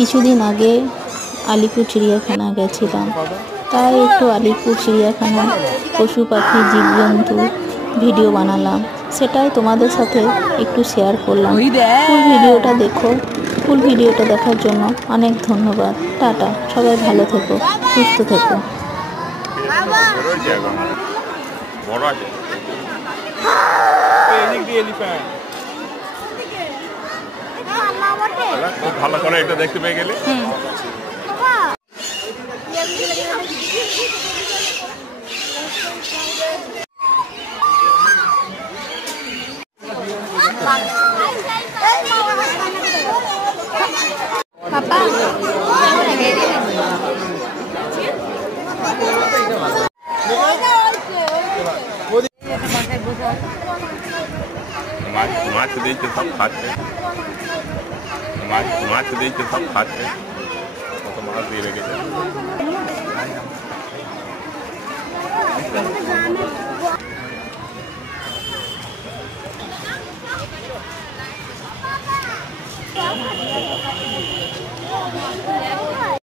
কিছুদিন আগে আলিপুর চিড়িয়াখানা গেছিলাম, তাই একটু আলিপুর চিড়িয়াখানা পশু পাখি জীবজন্তু ভিডিও বানালাম, সেটাই তোমাদের সাথে একটু শেয়ার করলাম। ফুল ভিডিওটা দেখো। ফুল ভিডিওটা দেখার জন্য অনেক ধন্যবাদ। টাটা, সবাই ভালো থেকো, সুস্থ থেকো। খুব ভালো করে এটা দেখতে পেয়ে গেলে। মাছ দিয়েছে সব খাচ্ছে, মাছ দিয়েছে সব খাচ্ছে, কত মাছ দিয়ে রেখেছে।